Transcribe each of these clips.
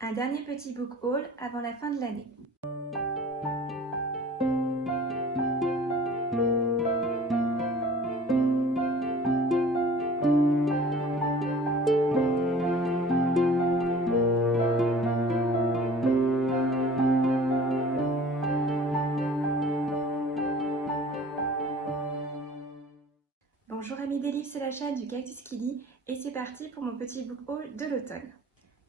Un dernier petit book haul avant la fin de l'année. Bonjour amis des livres, c'est la chaîne du Cactus qui lit et c'est parti pour mon petit book haul de l'automne.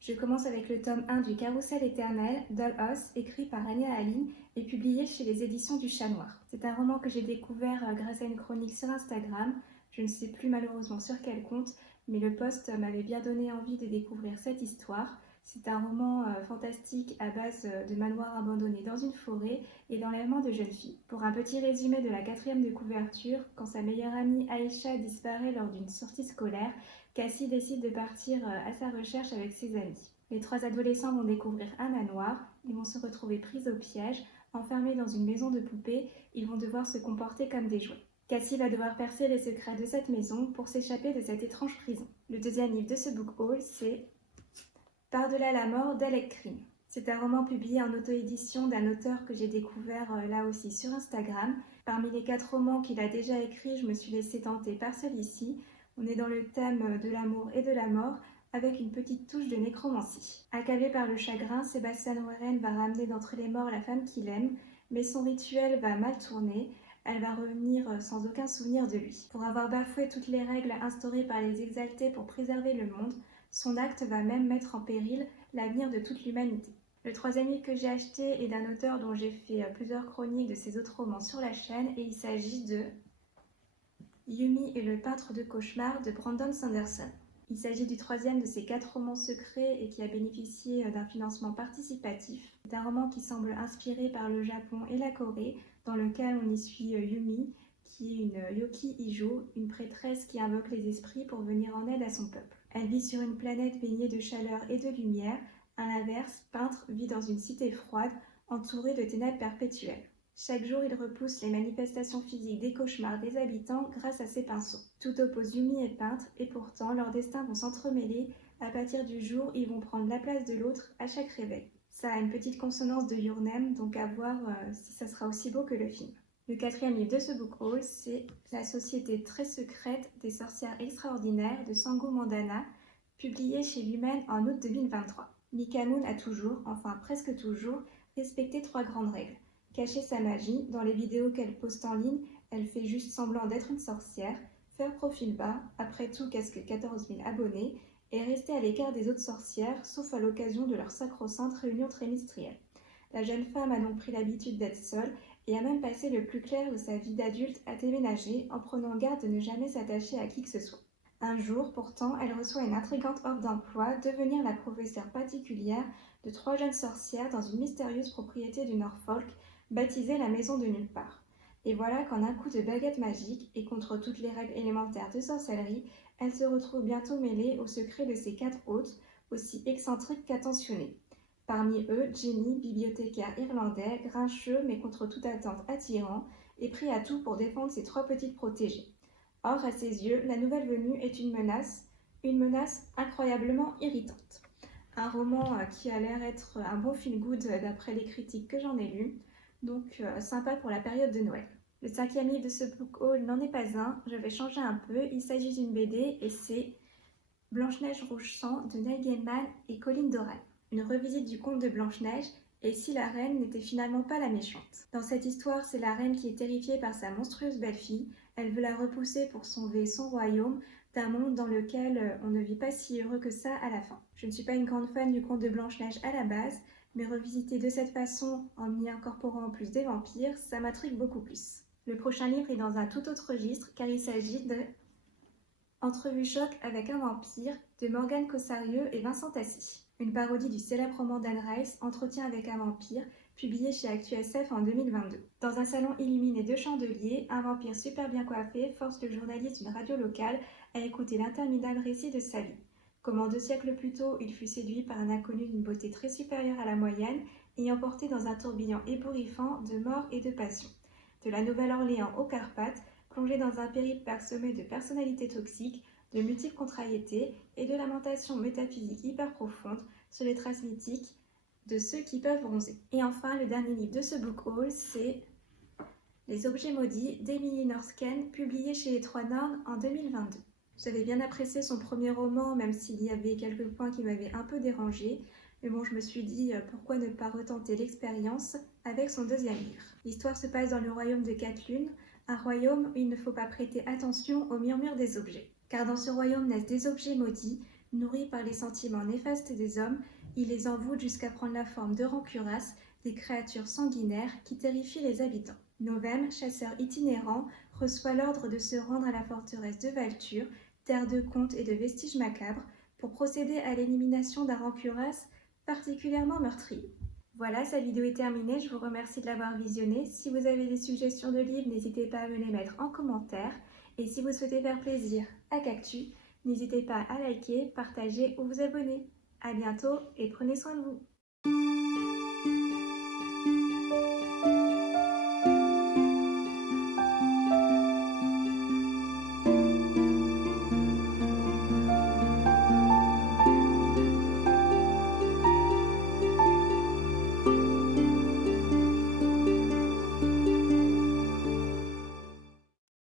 Je commence avec le tome 1 du Carrousel éternel, Doll House, écrit par Anya Aline et publié chez les éditions du Chat Noir. C'est un roman que j'ai découvert grâce à une chronique sur Instagram. Je ne sais plus malheureusement sur quel compte, mais le post m'avait bien donné envie de découvrir cette histoire. C'est un roman fantastique à base de manoirs abandonnés dans une forêt et d'enlèvement de jeunes filles. Pour un petit résumé de la 4e de couverture, quand sa meilleure amie Aïcha disparaît lors d'une sortie scolaire, Cassie décide de partir à sa recherche avec ses amis. Les 3 adolescents vont découvrir un manoir, ils vont se retrouver pris au piège, enfermés dans une maison de poupées, ils vont devoir se comporter comme des jouets. Cassie va devoir percer les secrets de cette maison pour s'échapper de cette étrange prison. Le deuxième livre de ce book haul, c'est Par-delà la mort d'Alec Cream. C'est un roman publié en auto-édition d'un auteur que j'ai découvert là aussi sur Instagram. Parmi les 4 romans qu'il a déjà écrits, je me suis laissée tenter par celui-ci. On est dans le thème de l'amour et de la mort, avec une petite touche de nécromancie. Accablé par le chagrin, Sébastien Warren va ramener d'entre les morts la femme qu'il aime, mais son rituel va mal tourner. Elle va revenir sans aucun souvenir de lui. Pour avoir bafoué toutes les règles instaurées par les exaltés pour préserver le monde, son acte va même mettre en péril l'avenir de toute l'humanité. Le 3e livre que j'ai acheté est d'un auteur dont j'ai fait plusieurs chroniques de ses autres romans sur la chaîne et il s'agit de Yumi et le peintre de cauchemars de Brandon Sanderson. Il s'agit du 3e de ses 4 romans secrets et qui a bénéficié d'un financement participatif. C'est un roman qui semble inspiré par le Japon et la Corée, dans lequel on y suit Yumi, qui est une Yoki Ijo, une prêtresse qui invoque les esprits pour venir en aide à son peuple. Elle vit sur une planète baignée de chaleur et de lumière. À l'inverse, Peintre vit dans une cité froide, entourée de ténèbres perpétuelles. Chaque jour, il repousse les manifestations physiques des cauchemars des habitants grâce à ses pinceaux. Tout oppose Yumi et Peintre, et pourtant leurs destins vont s'entremêler. À partir du jour, ils vont prendre la place de l'autre à chaque réveil. Ça a une petite consonance de Your Name, donc à voir si ça sera aussi beau que le film. Le 4e livre de ce book haul, c'est La société très secrète des sorcières extraordinaires de Sango Mandana, publié chez Lumen en août 2023. Mika Moon a toujours, enfin presque toujours, respecté 3 grandes règles. Cacher sa magie, dans les vidéos qu'elle poste en ligne, elle fait juste semblant d'être une sorcière, faire profil bas, après tout casque 14 000 abonnés, et rester à l'écart des autres sorcières, sauf à l'occasion de leur sacro-sainte réunion trimestrielle. La jeune femme a donc pris l'habitude d'être seule et a même passé le plus clair de sa vie d'adulte à déménager en prenant garde de ne jamais s'attacher à qui que ce soit. Un jour, pourtant, elle reçoit une intrigante offre d'emploi, devenir la professeure particulière de 3 jeunes sorcières dans une mystérieuse propriété du Norfolk, baptisée la Maison de Nulle Part. Et voilà qu'en un coup de baguette magique, et contre toutes les règles élémentaires de sorcellerie, elle se retrouve bientôt mêlée aux secrets de ses 4 hôtes, aussi excentriques qu'attentionnés. Parmi eux, Jenny, bibliothécaire irlandais, grincheux mais contre toute attente attirant, est prêt à tout pour défendre ses 3 petites protégées. Or, à ses yeux, la nouvelle venue est une menace incroyablement irritante. Un roman qui a l'air être un bon feel-good d'après les critiques que j'en ai lues, donc sympa pour la période de Noël. Le 5e livre de ce book haul n'en est pas un, je vais changer un peu, il s'agit d'une BD et c'est Blanche-Neige Rouge Sang de Neil Gaiman et Colin Doran. Une revisite du conte de Blanche-Neige, et si la reine n'était finalement pas la méchante. Dans cette histoire, c'est la reine qui est terrifiée par sa monstrueuse belle-fille. Elle veut la repousser pour sauver son royaume d'un monde dans lequel on ne vit pas si heureux que ça à la fin. Je ne suis pas une grande fan du conte de Blanche-Neige à la base, mais revisiter de cette façon, en y incorporant en plus des vampires, ça m'intrigue beaucoup plus. Le prochain livre est dans un tout autre registre, car il s'agit de Entrevue choc avec un vampire de Morgane Cossarieux et Vincent Tassi. Une parodie du célèbre roman d'Anne Rice, Entretien avec un vampire, publié chez ActuSF en 2022. Dans un salon illuminé de chandeliers, un vampire super bien coiffé force le journaliste d'une radio locale à écouter l'interminable récit de sa vie. Comment 2 siècles plus tôt, il fut séduit par un inconnu d'une beauté très supérieure à la moyenne et emporté dans un tourbillon ébouriffant de mort et de passion. De la Nouvelle-Orléans aux Carpates, plongé dans un périple parsemé de personnalités toxiques, de multiples contrariétés et de lamentations métaphysiques hyper profondes, sur les traces mythiques de ceux qui peuvent bronzer. Et enfin, le dernier livre de ce book haul, c'est Les objets maudits d'Emily Norsken, publié chez Les Trois Nornes en 2022. J'avais bien apprécié son premier roman, même s'il y avait quelques points qui m'avaient un peu dérangée. Mais bon, je me suis dit, pourquoi ne pas retenter l'expérience avec son deuxième livre. L'histoire se passe dans le royaume de Catelune, un royaume où il ne faut pas prêter attention au murmure des objets. Car dans ce royaume naissent des objets maudits, nourris par les sentiments néfastes des hommes, ils les envoûtent jusqu'à prendre la forme de rancuras, des créatures sanguinaires qui terrifient les habitants. Novem, chasseur itinérant, reçoit l'ordre de se rendre à la forteresse de Valture, terre de contes et de vestiges macabres, pour procéder à l'élimination d'un rancuras particulièrement meurtrier. Voilà, cette vidéo est terminée, je vous remercie de l'avoir visionnée. Si vous avez des suggestions de livres, n'hésitez pas à me les mettre en commentaire. Et si vous souhaitez faire plaisir à Cactus, n'hésitez pas à liker, partager ou vous abonner. À bientôt et prenez soin de vous.